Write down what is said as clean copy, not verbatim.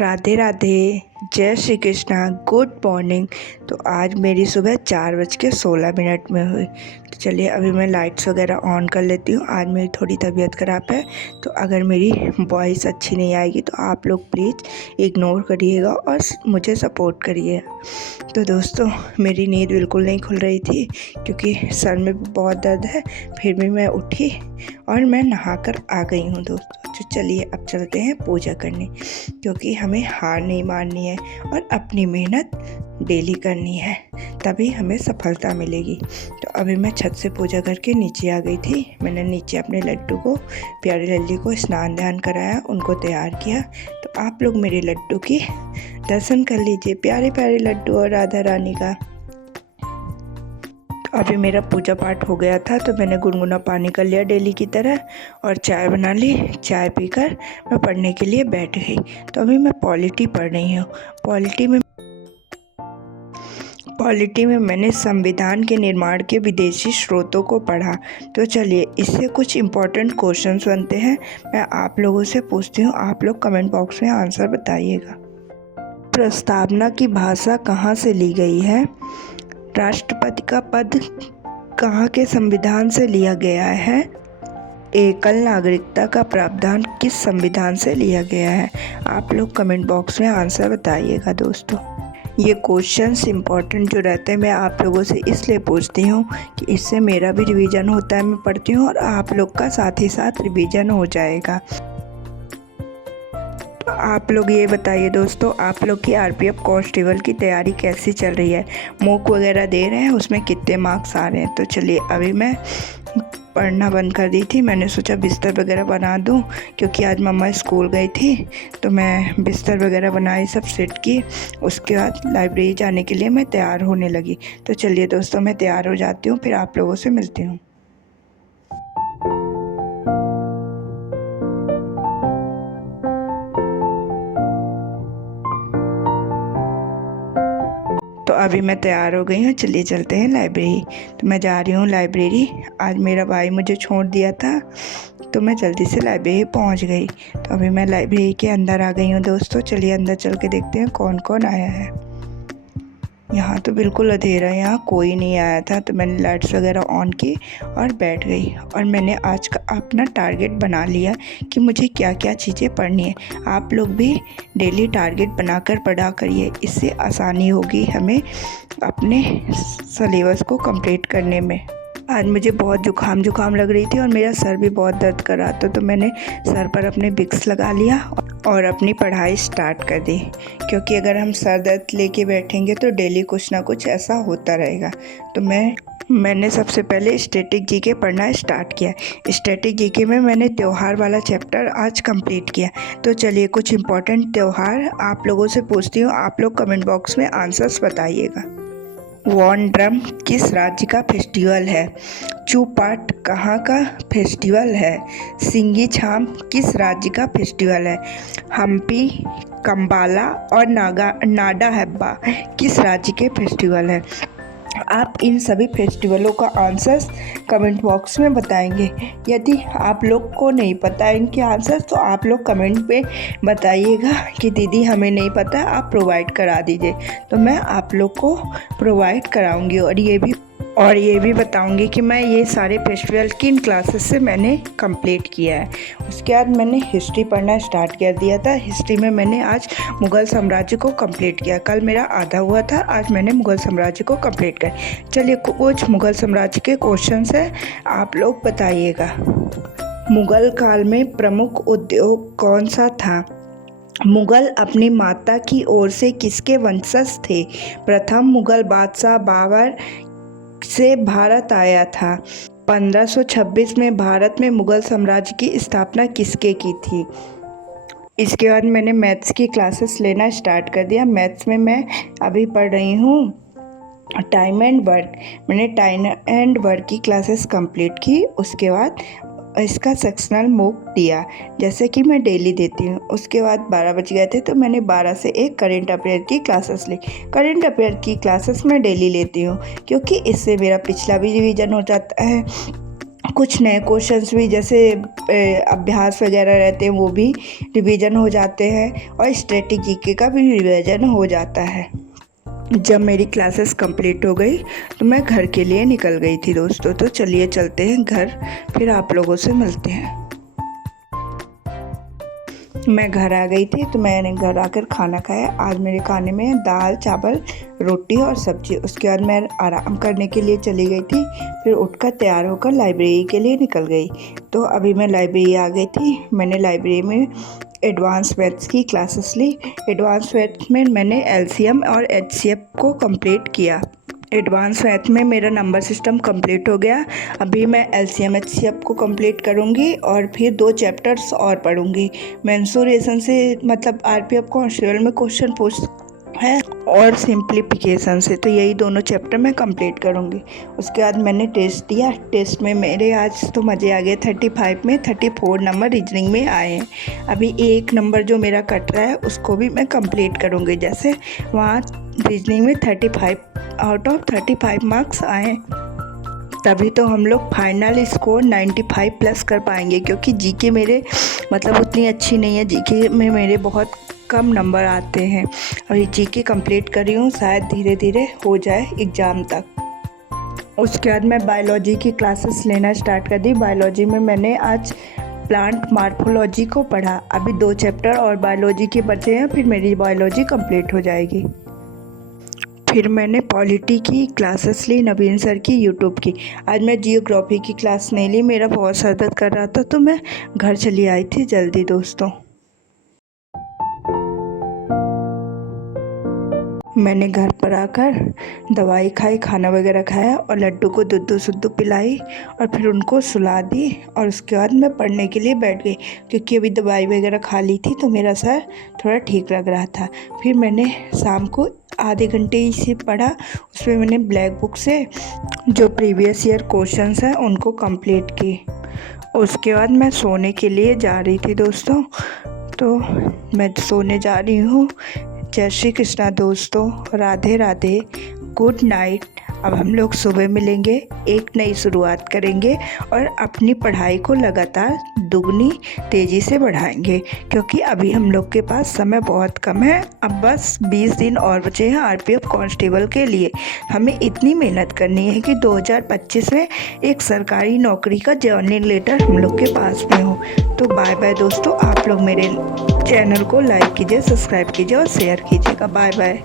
राधे राधे, जय Shri Krishna, good morning. तो आज मेरी सुबह 4:16 में हुई। तो चलिए अभी मैं लाइट्स वगैरह ऑन कर लेती हूँ। आज मेरी थोड़ी तबीयत ख़राब है, तो अगर मेरी वॉइस अच्छी नहीं आएगी तो आप लोग प्लीज़ इग्नोर करिएगा और मुझे सपोर्ट करिए। तो दोस्तों, मेरी नींद बिल्कुल नहीं खुल रही थी क्योंकि सर में बहुत दर्द है। फिर भी मैं उठी और मैं नहाकर आ गई हूँ दोस्तों। तो चलिए अब चलते हैं पूजा करने, क्योंकि हमें हार नहीं माननी है और अपनी मेहनत डेली करनी है, तभी हमें सफलता मिलेगी। तो अभी मैं छत से पूजा करके नीचे आ गई थी। मैंने नीचे अपने लड्डू को, प्यारे लल्ली को स्नान ध्यान कराया, उनको तैयार किया। तो आप लोग मेरे लड्डू की दर्शन कर लीजिए, प्यारे प्यारे लड्डू और राधा रानी का। अभी मेरा पूजा पाठ हो गया था, तो मैंने गुनगुना पानी कर लिया डेली की तरह और चाय बना ली। चाय पीकर मैं पढ़ने के लिए बैठ गई। तो अभी मैं पॉलिटी पढ़ रही हूँ। पॉलिटी में मैंने संविधान के निर्माण के विदेशी स्रोतों को पढ़ा। तो चलिए इससे कुछ इम्पोर्टेंट क्वेश्चंस बनते हैं, मैं आप लोगों से पूछती हूँ। आप लोग कमेंट बॉक्स में आंसर बताइएगा। प्रस्तावना की भाषा कहाँ से ली गई है? राष्ट्रपति का पद कहाँ के संविधान से लिया गया है? एकल नागरिकता का प्रावधान किस संविधान से लिया गया है? आप लोग कमेंट बॉक्स में आंसर बताइएगा दोस्तों। ये क्वेश्चंस इम्पॉर्टेंट जो रहते हैं, मैं आप लोगों से इसलिए पूछती हूँ कि इससे मेरा भी रिवीजन होता है, मैं पढ़ती हूँ और आप लोग का साथ ही साथ रिवीजन हो जाएगा। आप लोग ये बताइए दोस्तों, आप लोग की आरपीएफ कांस्टेबल की तैयारी कैसी चल रही है? मॉक वगैरह दे रहे हैं, उसमें कितने मार्क्स आ रहे हैं? तो चलिए अभी मैं पढ़ना बंद कर दी थी। मैंने सोचा बिस्तर वगैरह बना दूं, क्योंकि आज मम्मा स्कूल गई थी। तो मैं बिस्तर वगैरह बनाई, सब सेट की। उसके बाद लाइब्रेरी जाने के लिए मैं तैयार होने लगी। तो चलिए दोस्तों, मैं तैयार हो जाती हूँ, फिर आप लोगों से मिलती हूँ। तो अभी मैं तैयार हो गई हूँ, चलिए चलते हैं लाइब्रेरी। तो मैं जा रही हूँ लाइब्रेरी। आज मेरा भाई मुझे छोड़ दिया था, तो मैं जल्दी से लाइब्रेरी पहुँच गई। तो अभी मैं लाइब्रेरी के अंदर आ गई हूँ दोस्तों। चलिए अंदर चल के देखते हैं कौन कौन आया है। यहाँ तो बिल्कुल अंधेरा है, यहाँ कोई नहीं आया था। तो मैंने लाइट्स वगैरह ऑन की और बैठ गई। और मैंने आज का अपना टारगेट बना लिया कि मुझे क्या क्या चीज़ें पढ़नी है। आप लोग भी डेली टारगेट बनाकर पढ़ा करिए, इससे आसानी होगी हमें अपने सिलेबस को कंप्लीट करने में। आज मुझे बहुत जुकाम लग रही थी और मेरा सर भी बहुत दर्द कर रहा था। तो मैंने सर पर अपने विक्स लगा लिया और अपनी पढ़ाई स्टार्ट कर दी, क्योंकि अगर हम सर दर्द लेके बैठेंगे तो डेली कुछ ना कुछ ऐसा होता रहेगा। तो मैंने सबसे पहले स्टैटिक जीके पढ़ना स्टार्ट किया। स्टैटिक जीके में मैंने त्यौहार वाला चैप्टर आज कंप्लीट किया। तो चलिए कुछ इम्पोर्टेंट त्यौहार आप लोगों से पूछती हूँ, आप लोग कमेंट बॉक्स में आंसर्स बताइएगा। वॉन ड्रम किस राज्य का फेस्टिवल है? चूपाट कहाँ का फेस्टिवल है? सिंगी छाम किस राज्य का फेस्टिवल है? हम्पी, कंबाला और नाडा हैब्बा किस राज्य के फेस्टिवल है? आप इन सभी फेस्टिवलों का आंसर्स कमेंट बॉक्स में बताएंगे। यदि आप लोग को नहीं पता इनके आंसर्स, तो आप लोग कमेंट पे बताइएगा कि दीदी हमें नहीं पता, आप प्रोवाइड करा दीजिए। तो मैं आप लोग को प्रोवाइड कराऊंगी और ये भी बताऊंगी कि मैं ये सारे फेस्टिवल किन क्लासेस से मैंने कंप्लीट किया है। उसके बाद मैंने हिस्ट्री पढ़ना स्टार्ट कर दिया था। हिस्ट्री में मैंने आज मुग़ल साम्राज्य को कंप्लीट किया। कल मेरा आधा हुआ था, आज मैंने मुग़ल साम्राज्य को कंप्लीट किया। चलिए कुछ मुग़ल साम्राज्य के क्वेश्चंस हैं, आप लोग बताइएगा। मुग़ल काल में प्रमुख उद्योग कौन सा था? मुग़ल अपनी माता की ओर से किसके वंशज थे? प्रथम मुग़ल बादशाह बाबर से भारत आया था। 1526 में भारत में मुग़ल साम्राज्य की स्थापना किसके की थी? इसके बाद मैंने मैथ्स की क्लासेस लेना स्टार्ट कर दिया। मैथ्स में मैं अभी पढ़ रही हूँ टाइम एंड वर्क। मैंने टाइम एंड वर्क की क्लासेस कंप्लीट की। उसके बाद इसका सेक्शनल मूक दिया, जैसे कि मैं डेली देती हूँ। उसके बाद 12 बज गए थे, तो मैंने 12 से 1 करंट अफेयर की क्लासेस ली। करंट अफेयर की क्लासेस मैं डेली लेती हूँ, क्योंकि इससे मेरा पिछला भी रिवीजन हो जाता है। कुछ नए क्वेश्चंस भी जैसे अभ्यास वगैरह रहते हैं वो भी रिवीजन हो जाते हैं और स्ट्रेटजी का भी रिवीजन हो जाता है। जब मेरी क्लासेस कंप्लीट हो गई तो मैं घर के लिए निकल गई थी दोस्तों। तो चलिए चलते हैं घर, फिर आप लोगों से मिलते हैं। मैं घर आ गई थी तो मैंने घर आकर खाना खाया। आज मेरे खाने में दाल चावल रोटी और सब्जी। उसके बाद मैं आराम करने के लिए चली गई थी। फिर उठकर तैयार होकर लाइब्रेरी के लिए निकल गई। तो अभी मैं लाइब्रेरी आ गई थी। मैंने लाइब्रेरी में एडवांस मैथ्स की क्लासेस ली। एडवांस मैथ्स में मैंने एलसीएम और एचसीएफ को कंप्लीट किया। एडवांस मैथ में मेरा नंबर सिस्टम कंप्लीट हो गया। अभी मैं एलसीएम एचसीएफ को कंप्लीट करूँगी और फिर 2 चैप्टर्स और पढ़ूँगी। मेंसुरेशन से मतलब आरपीएफ कांस्टेबल में क्वेश्चन पूछ है और सिंप्लीफिकेशन से, तो यही दोनों चैप्टर मैं कंप्लीट करूँगी। उसके बाद मैंने टेस्ट दिया। टेस्ट में मेरे आज तो मज़े आ गए। 35 में 34 नंबर रीजनिंग में आए हैं। अभी एक नंबर जो मेरा कट रहा है उसको भी मैं कंप्लीट करूँगी। जैसे वहाँ रीजनिंग में 35 आउट ऑफ 35 मार्क्स आए, तभी तो हम लोग फाइनल स्कोर 95 प्लस कर पाएंगे। क्योंकि जीके मेरे मतलब उतनी अच्छी नहीं है, जीके में मेरे बहुत कम नंबर आते हैं। अभी जीके कंप्लीट कर रही हूँ, शायद धीरे धीरे हो जाए एग्ज़ाम तक। उसके बाद मैं बायोलॉजी की क्लासेस लेना स्टार्ट कर दी। बायोलॉजी में मैंने आज प्लांट मार्फोलॉजी को पढ़ा। अभी 2 चैप्टर और बायोलॉजी के बचे हैं, फिर मेरी बायोलॉजी कंप्लीट हो जाएगी। फिर मैंने पॉलिटी की क्लासेस ली, नवीन सर की यूट्यूब की। आज मैं जियोग्राफी की क्लास नहीं ली, मेरा बहुत सर दर्द कर रहा था तो मैं घर चली आई थी जल्दी दोस्तों। मैंने घर पर आकर दवाई खाई, खाना वगैरह खाया और लड्डू को दूध शुद्ध पिलाई और फिर उनको सुला दी। और उसके बाद मैं पढ़ने के लिए बैठ गई क्योंकि अभी दवाई वगैरह खा ली थी तो मेरा सर थोड़ा ठीक लग रहा था। फिर मैंने शाम को आधे घंटे ही से पढ़ा। उसमें मैंने ब्लैक बुक से जो प्रीवियस ईयर क्वेश्चंस हैं उनको कंप्लीट की। उसके बाद मैं सोने के लिए जा रही थी दोस्तों। तो मैं सोने जा रही हूँ। जय श्री कृष्णा दोस्तों, राधे राधे, गुड नाइट। अब हम लोग सुबह मिलेंगे, एक नई शुरुआत करेंगे और अपनी पढ़ाई को लगातार दुगनी तेज़ी से बढ़ाएंगे। क्योंकि अभी हम लोग के पास समय बहुत कम है। अब बस 20 दिन और बचे हैं आरपीएफ कांस्टेबल के लिए। हमें इतनी मेहनत करनी है कि 2025 में एक सरकारी नौकरी का जॉइनिंग लेटर हम लोग के पास में हो। तो बाय बाय दोस्तों, आप लोग मेरे चैनल को लाइक कीजिए, सब्सक्राइब कीजिए और शेयर कीजिएगा। Bye bye.